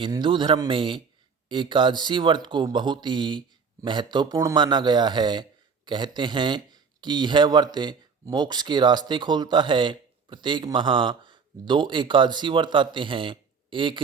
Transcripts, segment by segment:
हिंदू धर्म में एकादशी व्रत को बहुत ही महत्वपूर्ण माना गया है। कहते हैं कि यह व्रत मोक्ष के रास्ते खोलता है। प्रत्येक माह दो एकादशी व्रत आते हैं, एक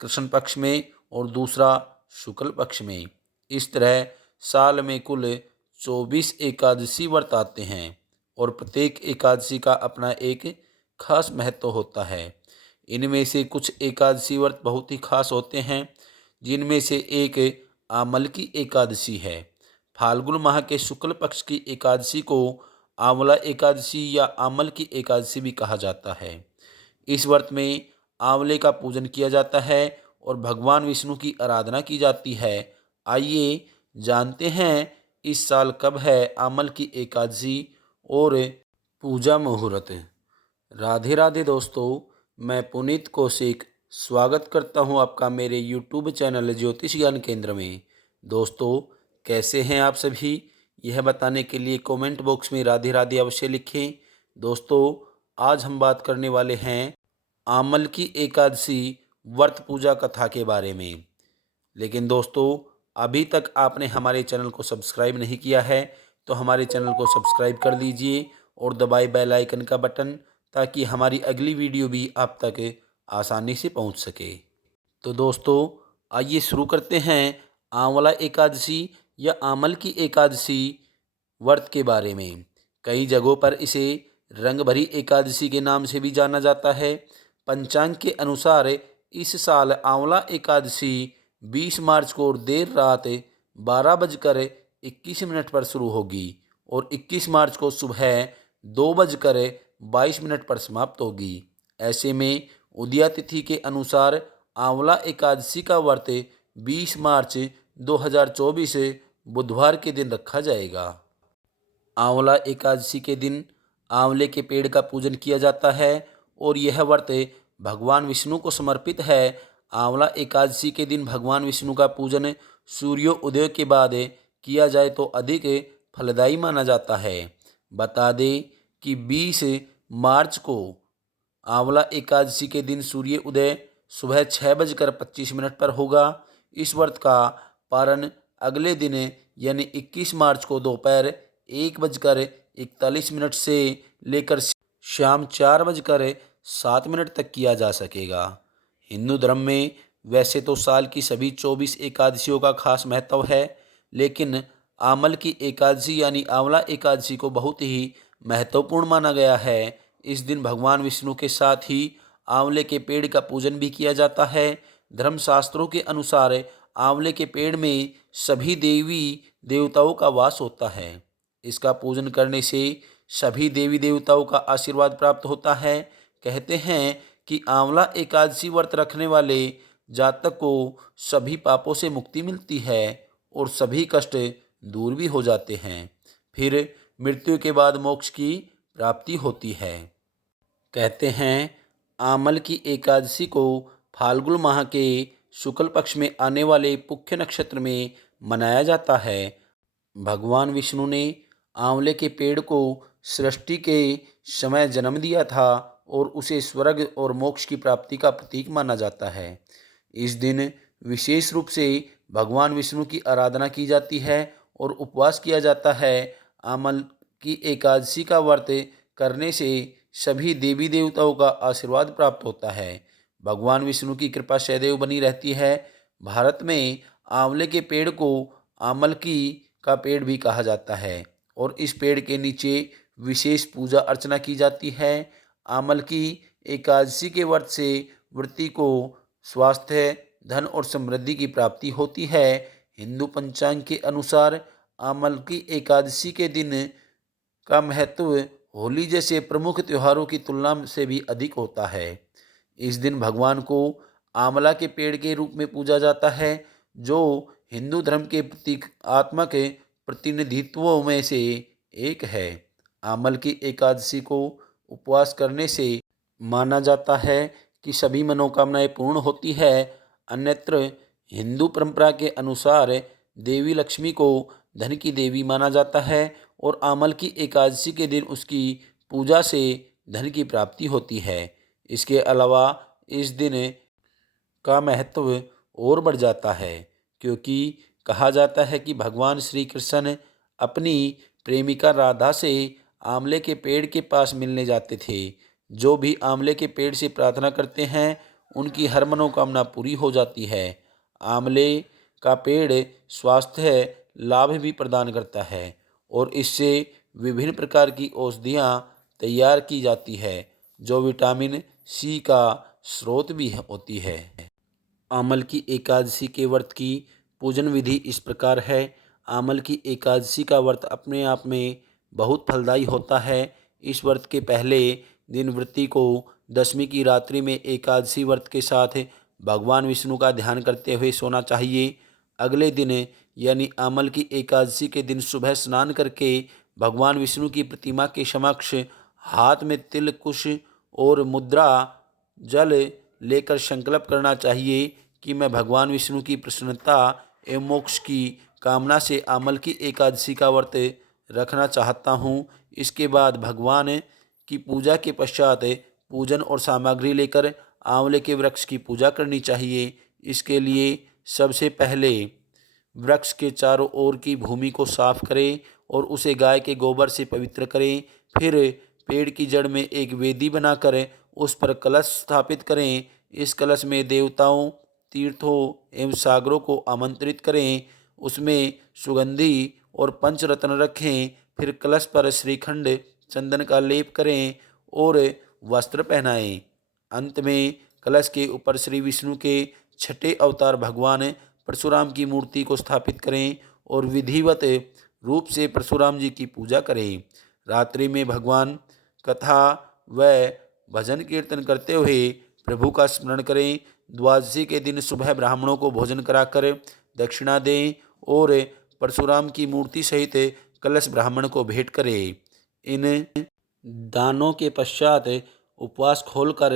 कृष्ण पक्ष में और दूसरा शुक्ल पक्ष में। इस तरह साल में कुल 24 एकादशी व्रत आते हैं और प्रत्येक एकादशी का अपना एक खास महत्व होता है। इनमें से कुछ एकादशी व्रत बहुत ही खास होते हैं, जिनमें से एक आमल की एकादशी है। फाल्गुन माह के शुक्ल पक्ष की एकादशी को आंवला एकादशी या आमल की एकादशी भी कहा जाता है। इस व्रत में आंवले का पूजन किया जाता है और भगवान विष्णु की आराधना की जाती है। आइए जानते हैं इस साल कब है आमल की एकादशी और पूजा मुहूर्त। राधे राधे दोस्तों, मैं पुनीत कौशिक स्वागत करता हूं आपका मेरे यूट्यूब चैनल ज्योतिष ज्ञान केंद्र में। दोस्तों, कैसे हैं आप सभी? यह बताने के लिए कमेंट बॉक्स में राधे राधे अवश्य लिखें। दोस्तों, आज हम बात करने वाले हैं आमल की एकादशी व्रत पूजा कथा के बारे में। लेकिन दोस्तों, अभी तक आपने हमारे चैनल को सब्सक्राइब नहीं किया है तो हमारे चैनल को सब्सक्राइब कर दीजिए और दबाए बेल आइकन का बटन, ताकि हमारी अगली वीडियो भी आप तक आसानी से पहुंच सके। तो दोस्तों, आइए शुरू करते हैं आंवला एकादशी या आमल की एकादशी व्रत के बारे में। कई जगहों पर इसे रंग भरी एकादशी के नाम से भी जाना जाता है। पंचांग के अनुसार इस साल आंवला एकादशी 20 मार्च को देर रात 12:21 पर शुरू होगी और 21 मार्च को सुबह 2:22 पर समाप्त होगी। ऐसे में उदया तिथि के अनुसार आंवला एकादशी का व्रत 20 मार्च 2024 बुधवार के दिन रखा जाएगा। आंवला एकादशी के दिन आंवले के पेड़ का पूजन किया जाता है और यह व्रत भगवान विष्णु को समर्पित है। आंवला एकादशी के दिन भगवान विष्णु का पूजन सूर्योदय के बाद किया जाए तो अधिक फलदायी माना जाता है। बता दें कि 20 मार्च को आंवला एकादशी के दिन सूर्य उदय सुबह 6:25 पर होगा। इस व्रत का पारण अगले दिन यानी 21 मार्च को दोपहर 1:41 से लेकर शाम 4:07 तक किया जा सकेगा। हिंदू धर्म में वैसे तो साल की सभी 24 एकादशियों का खास महत्व है, लेकिन आमल की एकादशी यानी आंवला एकादशी को बहुत ही महत्वपूर्ण माना गया है। इस दिन भगवान विष्णु के साथ ही आंवले के पेड़ का पूजन भी किया जाता है। धर्मशास्त्रों के अनुसार आंवले के पेड़ में सभी देवी देवताओं का वास होता है। इसका पूजन करने से सभी देवी देवताओं का आशीर्वाद प्राप्त होता है। कहते हैं कि आंवला एकादशी व्रत रखने वाले जातक को सभी पापों से मुक्ति मिलती है और सभी कष्ट दूर भी हो जाते हैं। फिर मृत्यु के बाद मोक्ष की प्राप्ति होती है। कहते हैं आमल की एकादशी को फाल्गुन माह के शुक्ल पक्ष में आने वाले पुख्य नक्षत्र में मनाया जाता है। भगवान विष्णु ने आंवले के पेड़ को सृष्टि के समय जन्म दिया था और उसे स्वर्ग और मोक्ष की प्राप्ति का प्रतीक माना जाता है। इस दिन विशेष रूप से भगवान विष्णु की आराधना की जाती है और उपवास किया जाता है। आमल की एकादशी का व्रत करने से सभी देवी देवताओं का आशीर्वाद प्राप्त होता है। भगवान विष्णु की कृपा सदैव बनी रहती है। भारत में आंवले के पेड़ को आमल की का पेड़ भी कहा जाता है और इस पेड़ के नीचे विशेष पूजा अर्चना की जाती है। आमल की एकादशी के व्रत से व्रती को स्वास्थ्य, धन और समृद्धि की प्राप्ति होती है। हिंदू पंचांग के अनुसार आमल की एकादशी के दिन का महत्व होली जैसे प्रमुख त्योहारों की तुलना से भी अधिक होता है। इस दिन भगवान को आंवला के पेड़ के रूप में पूजा जाता है, जो हिंदू धर्म के प्रतीकात्मक प्रतिनिधित्वों में से एक है। आमल की एकादशी को उपवास करने से माना जाता है कि सभी मनोकामनाएं पूर्ण होती है। अन्यत्र हिंदू परंपरा के अनुसार देवी लक्ष्मी को धन की देवी माना जाता है और आमल की एकादशी के दिन उसकी पूजा से धन की प्राप्ति होती है। इसके अलावा इस दिन का महत्व और बढ़ जाता है, क्योंकि कहा जाता है कि भगवान श्री कृष्ण अपनी प्रेमिका राधा से आंवले के पेड़ के पास मिलने जाते थे। जो भी आंवले के पेड़ से प्रार्थना करते हैं उनकी हर मनोकामना पूरी हो जाती है। आंवले का पेड़ स्वास्थ्य लाभ भी प्रदान करता है और इससे विभिन्न प्रकार की औषधियाँ तैयार की जाती है जो विटामिन सी का स्रोत भी होती है। आमल की एकादशी के व्रत की पूजन विधि इस प्रकार है। आमल की एकादशी का व्रत अपने आप में बहुत फलदायी होता है। इस व्रत के पहले दिन व्रती को दशमी की रात्रि में एकादशी व्रत के साथ भगवान विष्णु का ध्यान करते हुए सोना चाहिए। अगले दिन यानी आमल की एकादशी के दिन सुबह स्नान करके भगवान विष्णु की प्रतिमा के समक्ष हाथ में तिल कुश और मुद्रा जल लेकर संकल्प करना चाहिए कि मैं भगवान विष्णु की प्रसन्नता एवं मोक्ष की कामना से आमल की एकादशी का व्रत रखना चाहता हूँ। इसके बाद भगवान की पूजा के पश्चात पूजन और सामग्री लेकर आंवले के वृक्ष की पूजा करनी चाहिए। इसके लिए सबसे पहले वृक्ष के चारों ओर की भूमि को साफ करें और उसे गाय के गोबर से पवित्र करें। फिर पेड़ की जड़ में एक वेदी बनाकर उस पर कलश स्थापित करें। इस कलश में देवताओं, तीर्थों एवं सागरों को आमंत्रित करें। उसमें सुगंधी और पंचरत्न रखें। फिर कलश पर श्रीखंड चंदन का लेप करें और वस्त्र पहनाएं। अंत में कलश के ऊपर श्री विष्णु के छठे अवतार भगवान परशुराम की मूर्ति को स्थापित करें और विधिवत रूप से परशुराम जी की पूजा करें। रात्रि में भगवान कथा व भजन कीर्तन करते हुए प्रभु का स्मरण करें। द्वादशी के दिन सुबह ब्राह्मणों को भोजन कराकर दक्षिणा दें और परशुराम की मूर्ति सहित कलश ब्राह्मण को भेंट करें। इन दानों के पश्चात उपवास खोलकर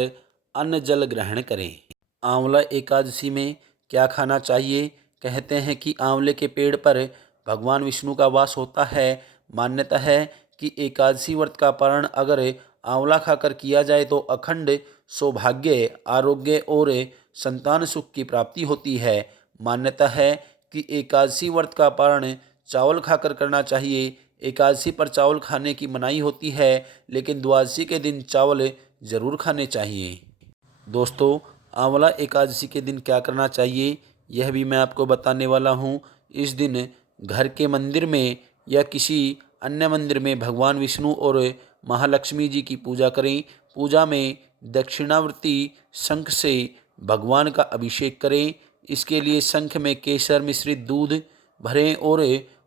अन्न जल ग्रहण करें। आंवला एकादशी में क्या खाना चाहिए? कहते हैं कि आंवले के पेड़ पर भगवान विष्णु का वास होता है। मान्यता है कि एकादशी व्रत का पारण अगर आंवला खाकर किया जाए तो अखंड सौभाग्य, आरोग्य और संतान सुख की प्राप्ति होती है। मान्यता है कि एकादशी व्रत का पारण चावल खाकर करना चाहिए। एकादशी पर चावल खाने की मनाही होती है, लेकिन द्वादशी के दिन चावल जरूर खाने चाहिए। दोस्तों, आंवला एकादशी के दिन क्या करना चाहिए यह भी मैं आपको बताने वाला हूँ। इस दिन घर के मंदिर में या किसी अन्य मंदिर में भगवान विष्णु और महालक्ष्मी जी की पूजा करें। पूजा में दक्षिणावर्ती शंख से भगवान का अभिषेक करें। इसके लिए शंख में केसर मिश्रित दूध भरें और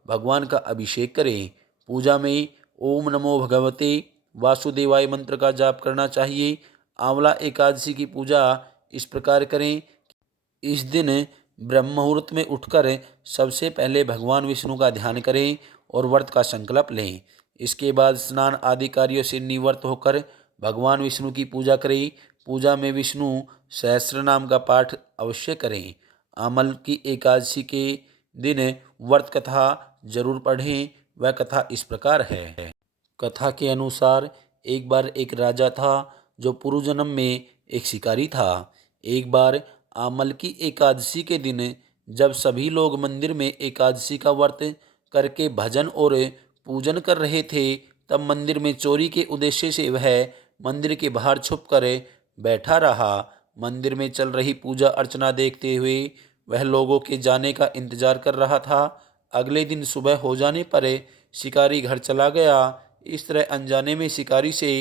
भगवान का अभिषेक करें। पूजा में ओम नमो भगवते वासुदेवाय मंत्र का जाप करना चाहिए। आंवला एकादशी की पूजा इस प्रकार करें। इस दिन ब्रह्म मुहूर्त में उठकर सबसे पहले भगवान विष्णु का ध्यान करें और व्रत का संकल्प लें। इसके बाद स्नान आदि कार्यों से निवृत्त होकर भगवान विष्णु की पूजा करें। पूजा में विष्णु सहस्त्र नाम का पाठ अवश्य करें। आमल की एकादशी के दिन व्रत कथा जरूर पढ़ें। वह कथा इस प्रकार है। कथा के अनुसार एक बार एक राजा था जो पूर्व जन्म में एक शिकारी था। एक बार आमल की एकादशी के दिन जब सभी लोग मंदिर में एकादशी का व्रत करके भजन और पूजन कर रहे थे, तब मंदिर में चोरी के उद्देश्य से वह मंदिर के बाहर छुप कर बैठा रहा। मंदिर में चल रही पूजा अर्चना देखते हुए वह लोगों के जाने का इंतजार कर रहा था। अगले दिन सुबह हो जाने पर शिकारी घर चला गया। इस तरह अनजाने में शिकारी से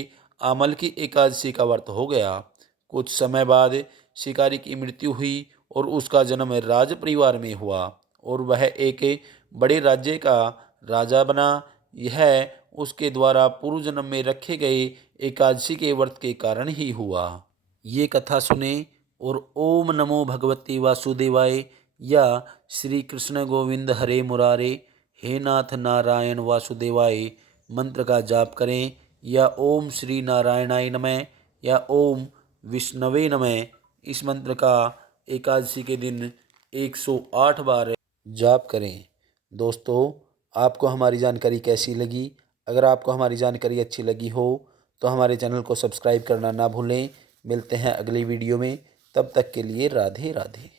आमल की एकादशी का व्रत हो गया। कुछ समय बाद शिकारी की मृत्यु हुई और उसका जन्म राज परिवार में हुआ और वह एक बड़े राज्य का राजा बना। यह उसके द्वारा पूर्व जन्म में रखे गए एकादशी के व्रत के कारण ही हुआ। ये कथा सुने और ओम नमो भगवते वासुदेवाय या श्री कृष्ण गोविंद हरे मुरारे हे नाथ नारायण वासुदेवाय मंत्र का जाप करें, या ओम श्री नारायणाय नमः या ओम विष्णवे नमः। इस मंत्र का एकादशी के दिन 108 बार जाप करें। दोस्तों, आपको हमारी जानकारी कैसी लगी? अगर आपको हमारी जानकारी अच्छी लगी हो तो हमारे चैनल को सब्सक्राइब करना ना भूलें। मिलते हैं अगली वीडियो में, तब तक के लिए राधे राधे।